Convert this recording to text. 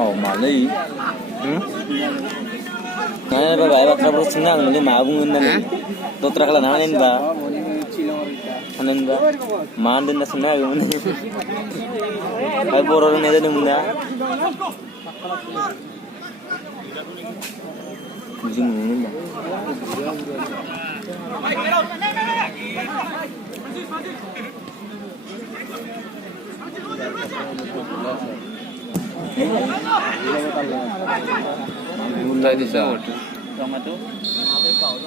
Oh, Mali. Nah, bapak bakal terus senang ini mabung ini. Dokter kalau nanen ba, nanen ba, mandin na senang ini. Ay boron ini ada muna. Mungkin mungkin ba. Mulai di sana.